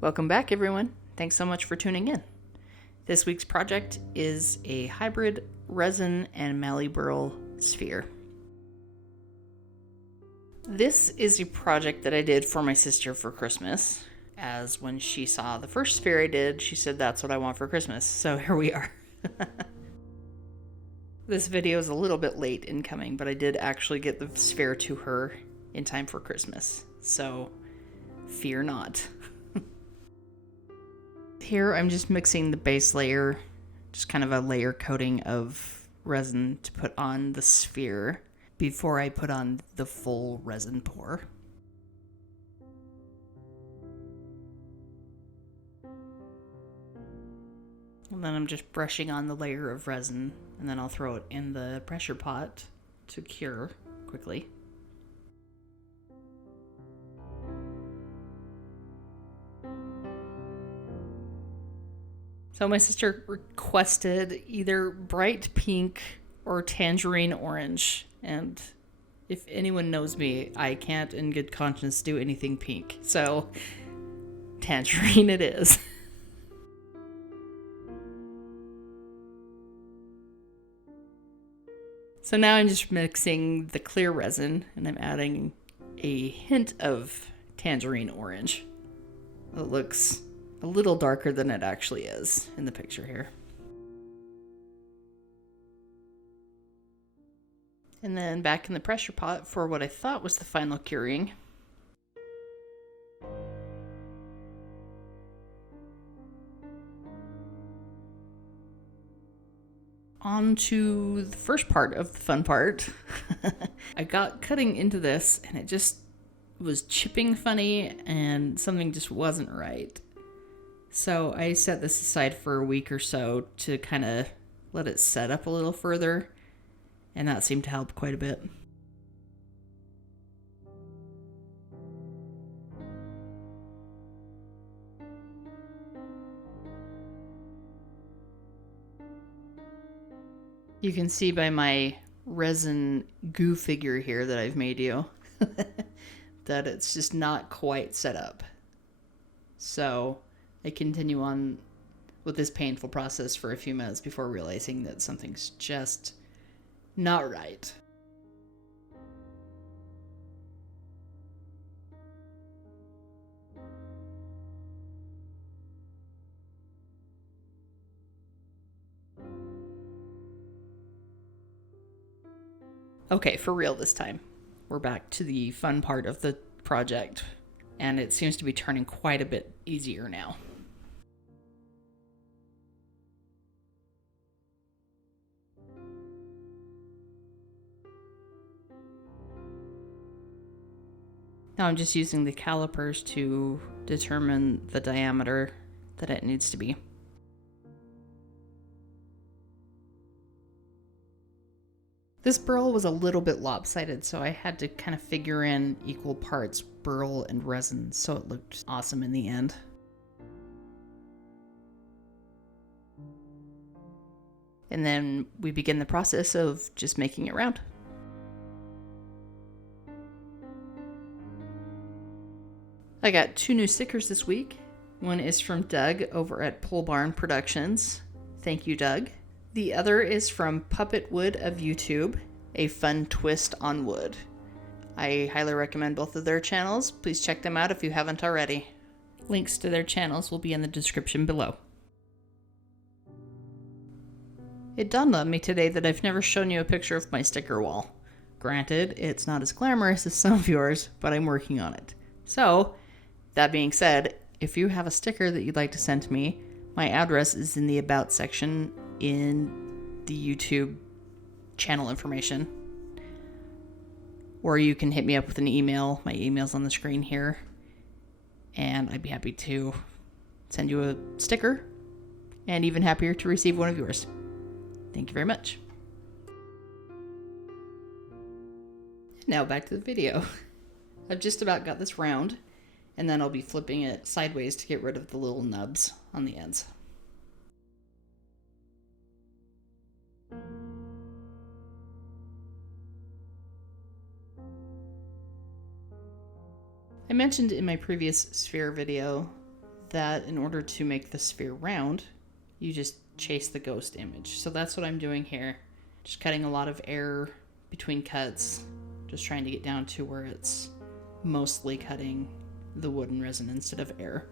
Welcome back, everyone. Thanks so much for tuning in. This week's project is a hybrid resin and Mallee Burl sphere. This is a project that I did for my sister for Christmas, as when she saw the first sphere I did, she said that's what I want for Christmas. So here we are. This video is a little bit late in coming, but I did actually get the sphere to her in time for Christmas. So fear not. Here I'm just mixing the base layer, just kind of a layer coating of resin to put on the sphere before I put on the full resin pour. And then I'm just brushing on the layer of resin, and then I'll throw it in the pressure pot to cure quickly. So my sister requested either bright pink or tangerine orange, and if anyone knows me, I can't in good conscience do anything pink, so tangerine it is. So now I'm just mixing the clear resin, and I'm adding a hint of tangerine orange. It looks a little darker than it actually is in the picture here. And then back in the pressure pot for what I thought was the final curing. On to the first part of the fun part. I got cutting into this and it just was chipping funny and something just wasn't right. So I set this aside for a week or so to kind of let it set up a little further, and that seemed to help quite a bit. You can see by my resin goo figure here that I've made you that it's just not quite set up. So I continue on with this painful process for a few minutes before realizing that something's just not right. Okay, for real this time. We're back to the fun part of the project, and it seems to be turning quite a bit easier now. Now I'm just using the calipers to determine the diameter that it needs to be. This burl was a little bit lopsided, so I had to kind of figure in equal parts burl and resin, so it looked awesome in the end. And then we begin the process of just making it round. I got 2 new stickers this week. One is from Doug over at Pole Barn Productions. Thank you, Doug. The other is from PuppetWood of YouTube, a fun twist on wood. I highly recommend both of their channels. Please check them out if you haven't already. Links to their channels will be in the description below. It dawned on me today that I've never shown you a picture of my sticker wall. Granted, it's not as glamorous as some of yours, but I'm working on it. So, that being said, if you have a sticker that you'd like to send to me, my address is in the About section in the YouTube channel information. Or you can hit me up with an email. My email's on the screen here. And I'd be happy to send you a sticker, and even happier to receive one of yours. Thank you very much. Now back to the video. I've just about got this round, and then I'll be flipping it sideways to get rid of the little nubs on the ends. I mentioned in my previous sphere video that in order to make the sphere round, you just chase the ghost image. So that's what I'm doing here. Just cutting a lot of air between cuts, just trying to get down to where it's mostly cutting the wood and resin instead of air.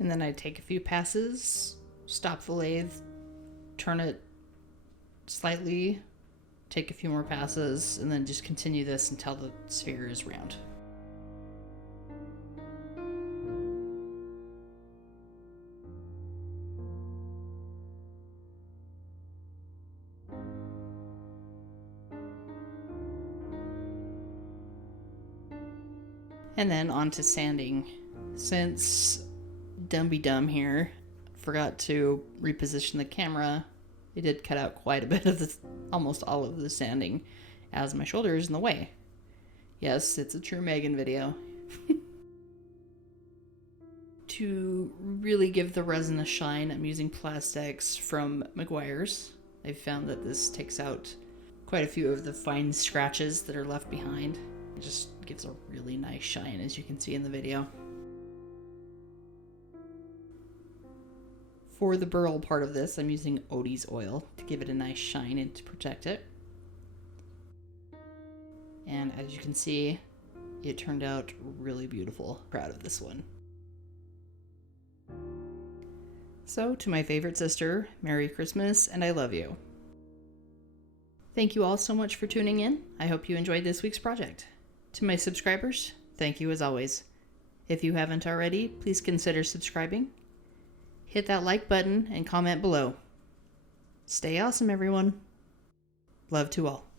And then I take a few passes, stop the lathe, turn it slightly, take a few more passes, and then just continue this until the sphere is round. And then on to sanding. Since Dumby-Dum here forgot to reposition the camera, it did cut out quite a bit of the, almost all of the sanding, as my shoulder is in the way. Yes, it's a true Megan video. To really give the resin a shine, I'm using PlastX from Meguiars. I've found that this takes out quite a few of the fine scratches that are left behind. It just gives a really nice shine, as you can see in the video. For the Burl part of this, I'm using Odie's oil to give it a nice shine and to protect it. And as you can see, it turned out really beautiful. Proud of this one. So, to my favorite sister, Merry Christmas and I love you. Thank you all so much for tuning in. I hope you enjoyed this week's project. To my subscribers, thank you as always. If you haven't already, please consider subscribing. Hit that like button and comment below. Stay awesome, everyone. Love to all.